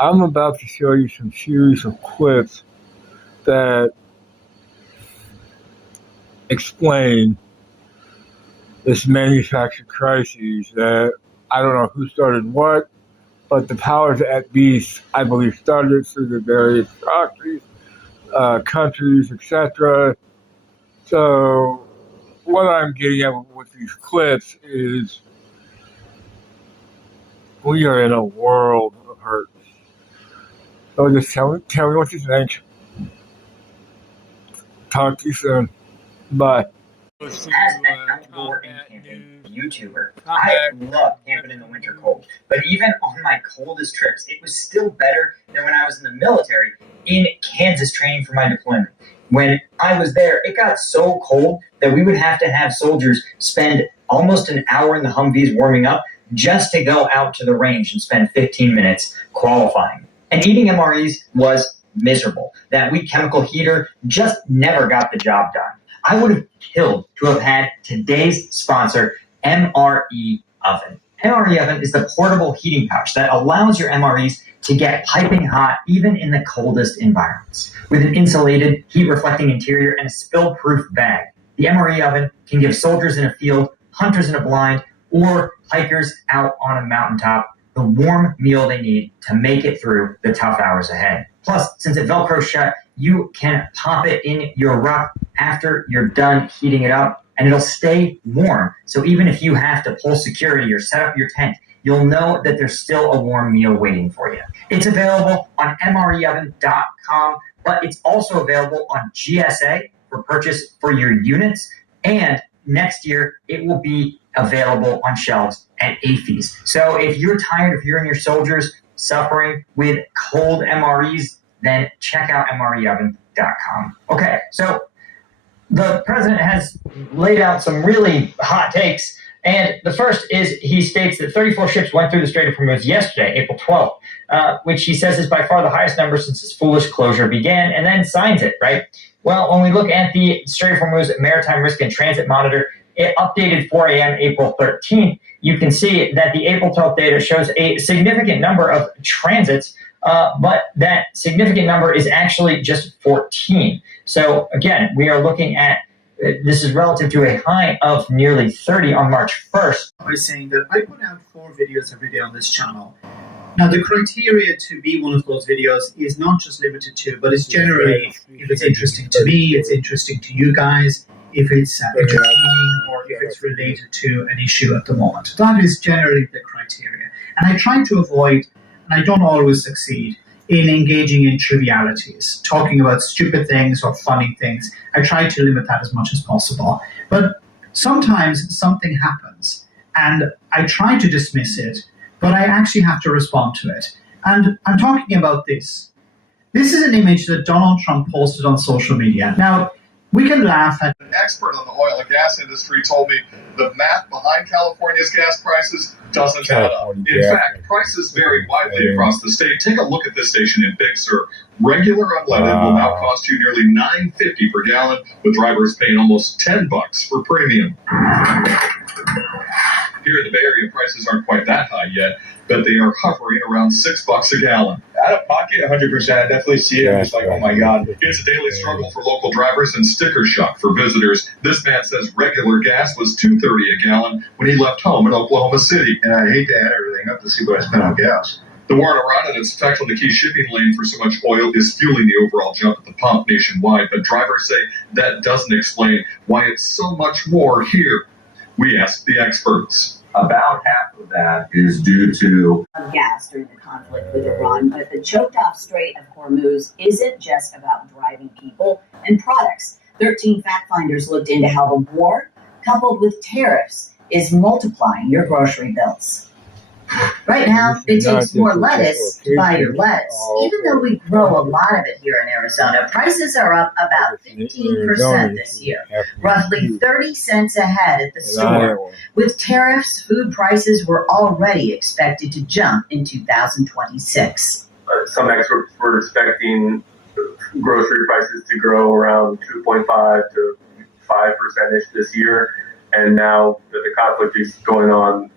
I'm about to show you some series of clips that explain this manufactured crisis that I don't know who started what, but the powers that be, I believe, started through the various proxies, countries, etc. So what I'm getting at with these clips is we are in a world of hurt. So just tell me what you think. Talk to you soon. Bye. As an outdoor and camping YouTuber, I love camping in the winter cold. But even on my coldest trips, it was still better than when I was in the military in Kansas training for my deployment. When I was there, it got so cold that we would have to have soldiers spend almost an hour in the Humvees warming up just to go out to the range and spend 15 minutes qualifying. And eating MREs was miserable. That weak chemical heater just never got the job done. I would have killed to have had today's sponsor, MRE Oven. MRE Oven is the portable heating pouch that allows your MREs to get piping hot even in the coldest environments. With an insulated, heat-reflecting interior and a spill-proof bag, the MRE Oven can give soldiers in a field, hunters in a blind, or hikers out on a mountaintop the warm meal they need to make it through the tough hours ahead. Plus, since it Velcros shut, you can pop it in your ruck after you're done heating it up, and it'll stay warm. So even if you have to pull security or set up your tent, you'll know that there's still a warm meal waiting for you. It's available on mreoven.com, but it's also available on GSA for purchase for your units, and next year it will be available on shelves at AAFES. So if you're tired of hearing your soldiers suffering with cold MREs, then check out mreoven.com. Okay, so the president has laid out some really hot takes, and the first is he states that 34 ships went through the Strait of Hormuz yesterday, April 12th, which he says is by far the highest number since this foolish closure began, and then signs it, right? Well, when we look at the Strait of Hormuz Maritime Risk and Transit Monitor, it updated 4 a.m. April 13th. You can see that the April 12th data shows a significant number of transits, but that significant number is actually just 14. So again, we are looking at, this is relative to a high of nearly 30 on March 1st. By saying that I put out 4 videos every day on this channel. Now, the criteria to be one of those videos is not just limited to, but it's generally, if it's interesting to me, it's interesting to you guys, if it's entertaining, or if it's related to an issue at the moment. That is generally the criteria. And I try to avoid, and I don't always succeed, in engaging in trivialities, talking about stupid things or funny things. I try to limit that as much as possible. But sometimes something happens, and I try to dismiss it, but I actually have to respond to it. And I'm talking about this. This is an image that Donald Trump posted on social media. Now, we can laugh at... An expert on the oil and gas industry told me the math behind California's gas prices doesn't add up. In fact, prices vary widely across the state. Take a look at this station in Big Sur. Regular unleaded will now cost you nearly $9.50 per gallon, with drivers paying almost $10 for premium. Here in the Bay Area, prices aren't quite that high yet, but they are hovering around $6 a gallon. Out of pocket, 100%. I definitely see it. I'm just like, oh my God. It's a daily struggle for local drivers and sticker shock for visitors. This man says regular gas was $2.30 a gallon when he left home in Oklahoma City. And I hate to add everything up to see what I spent on gas. The war in Iran and its effect on the key shipping lane for so much oil is fueling the overall jump at the pump nationwide, but drivers say that doesn't explain why it's so much more here. We asked the experts. About half of that is due to gas during the conflict with Iran, but the choked-off Strait of Hormuz isn't just about driving people and products. 13 fact-finders looked into how the war, coupled with tariffs, is multiplying your grocery bills. Right now, it takes more lettuce to buy your lettuce. Even though we grow a lot of it here in Arizona, prices are up about 15% this year, roughly 30 cents a head at the store. With tariffs, food prices were already expected to jump in 2026. Some experts were expecting grocery prices to grow around 2.5 to 5% this year, and now that the conflict is going on,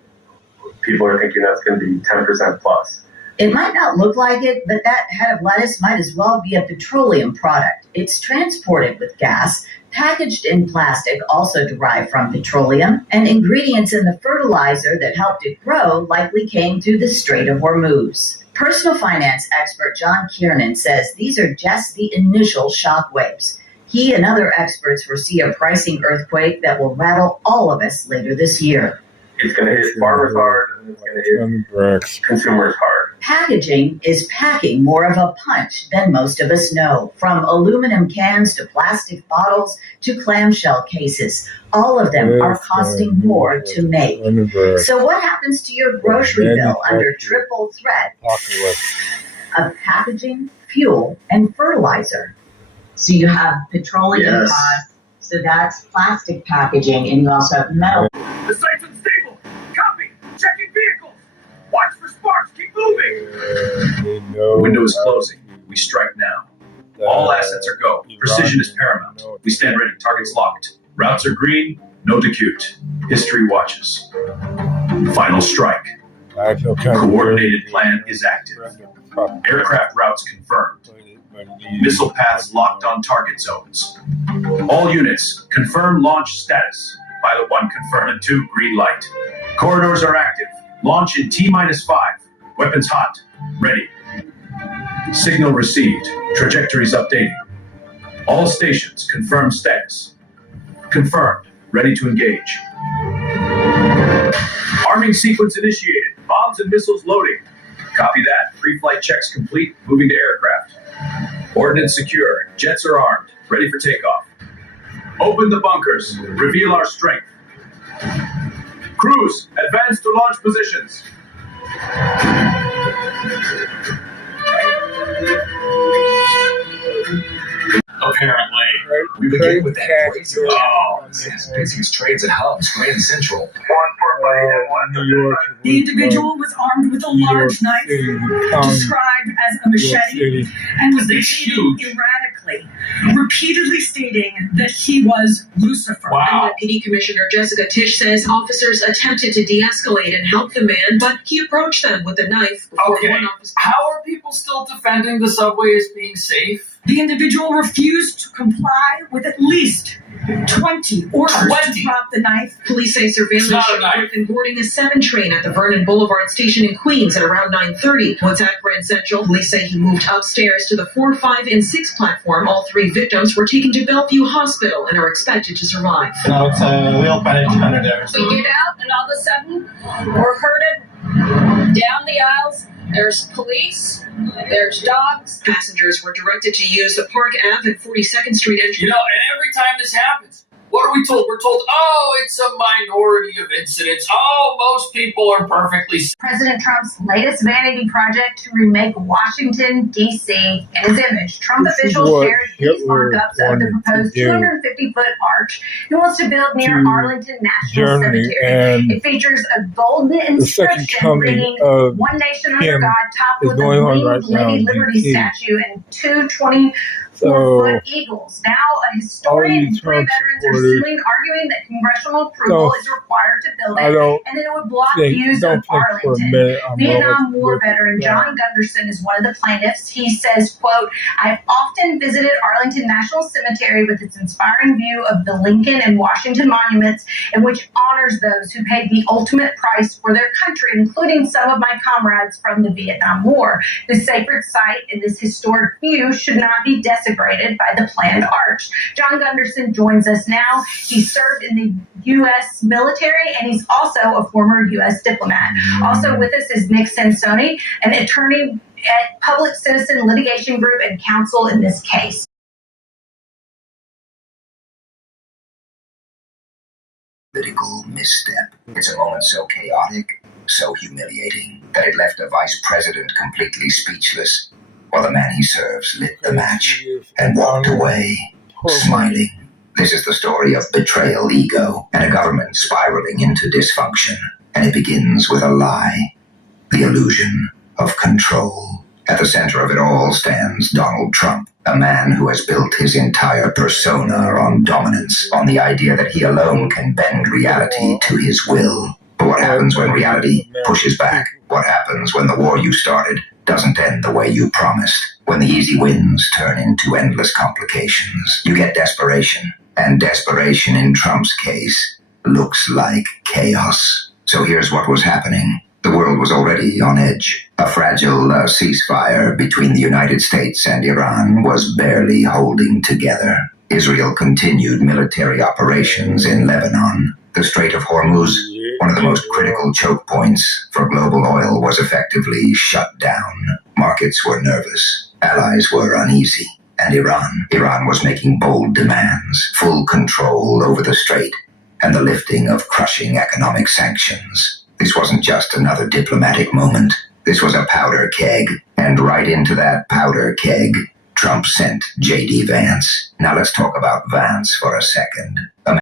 people are thinking that's going to be 10% plus. It might not look like it, but that head of lettuce might as well be a petroleum product. It's transported with gas, packaged in plastic, also derived from petroleum, and ingredients in the fertilizer that helped it grow likely came through the Strait of Hormuz. Personal finance expert John Kiernan says these are just the initial shock waves. He and other experts foresee a pricing earthquake that will rattle all of us later this year. It's going to hit farmers hard, and it's going to hit consumers hard. Packaging is packing more of a punch than most of us know. From aluminum cans to plastic bottles to clamshell cases, all of them are costing more to make. So what happens to your grocery bill under triple threat of packaging, fuel, and fertilizer? So you have petroleum costs, so that's plastic packaging, and you also have metal. The site's unstable. Copy. Checking vehicles. Watch for sparks. Keep moving. Window is closing. We strike now. All assets are go. Precision is paramount. We stand ready. Targets locked. Routes are green. No decute. History watches. Final strike. Coordinated plan is active. Aircraft routes confirmed. Missile paths locked on target zones. All units, confirm launch status. Pilot 1 confirmed. 2, green light. Corridors are active. Launch in T-5. Weapons hot. Ready. Signal received. Trajectories updating. All stations, confirm status. Confirmed. Ready to engage. Arming sequence initiated. Bombs and missiles loading. Copy that. Pre-flight checks complete. Moving to aircraft. Ordnance secure. Jets are armed. Ready for takeoff. Open the bunkers. Reveal our strength. Crews, advance to launch positions. Apparently. We begin with that crazy his busiest trades and hubs, Grand Central. New York. The individual was armed with a large knife, described as a machete, and was behaving erratically, repeatedly stating that he was Lucifer. Wow. NYPD Commissioner Jessica Tisch says officers attempted to de-escalate and help the man, but he approached them with a knife. Okay, how are people still defending the subway as being safe? The individual refused to comply with at least 20 orders to drop the knife. Police say surveillance showed Griffin boarding a 7 train at the Vernon Boulevard station in Queens at around 9:30. Once at Grand Central, police say he moved upstairs to the 4, 5, and 6 platform. All 3 victims were taken to Bellevue Hospital and are expected to survive. No, it's a wheel panic under there. We get out, and all of a sudden, we're herded down the aisles. There's police, there's dogs. Passengers were directed to use the Park Ave and 42nd Street entrance. You know, and every time this happens, what are we told? We're told, oh, it's a minority of incidents. Oh, most people are perfectly safe. President Trump's latest vanity project to remake Washington, D.C. in his image. Trump officials shared these markups of the proposed 250-foot arch he wants to build near Arlington National Cemetery. It features a golden inscription reading, "One nation under God," topped with a winged Lady Liberty statue and 2 24-foot eagles. Now, a historian and 3 veterans are suing, arguing that congressional approval is required to build it, and that it would block views of Arlington. Vietnam War veteran John Gunderson is one of the plaintiffs. He says, quote, "I've often visited Arlington National Cemetery with its inspiring view of the Lincoln and Washington monuments, and which honors those who paid the ultimate price for their country, including some of my comrades from the Vietnam War. This sacred site and this historic view should not be desecrated by the planned arch." John Gunderson joins us now. He served in the U.S. military, and he's also a former U.S. diplomat. Also with us is Nick Sansoni, an attorney at Public Citizen Litigation Group and counsel in this case. Political misstep. It's a moment so chaotic, so humiliating, that it left a vice president completely speechless, while the man he serves lit the match and walked away, smiling. This is the story of betrayal, ego, and a government spiraling into dysfunction. And it begins with a lie, the illusion of control. At the center of it all stands Donald Trump, a man who has built his entire persona on dominance, on the idea that he alone can bend reality to his will. But what What happens when reality pushes back? What happens when the war you started doesn't end the way you promised? When the easy wins turn into endless complications, you get desperation. And desperation in Trump's case looks like chaos. So here's what was happening. The world was already on edge. A fragile ceasefire between the United States and Iran was barely holding together. Israel continued military operations in Lebanon. The Strait of Hormuz, one of the most critical choke points for global oil, was effectively shut down. Markets were nervous. Allies were uneasy. And Iran was making bold demands, full control over the strait, and the lifting of crushing economic sanctions. This wasn't just another diplomatic moment. This was a powder keg. And right into that powder keg, Trump sent J.D. Vance. Now let's talk about Vance for a second.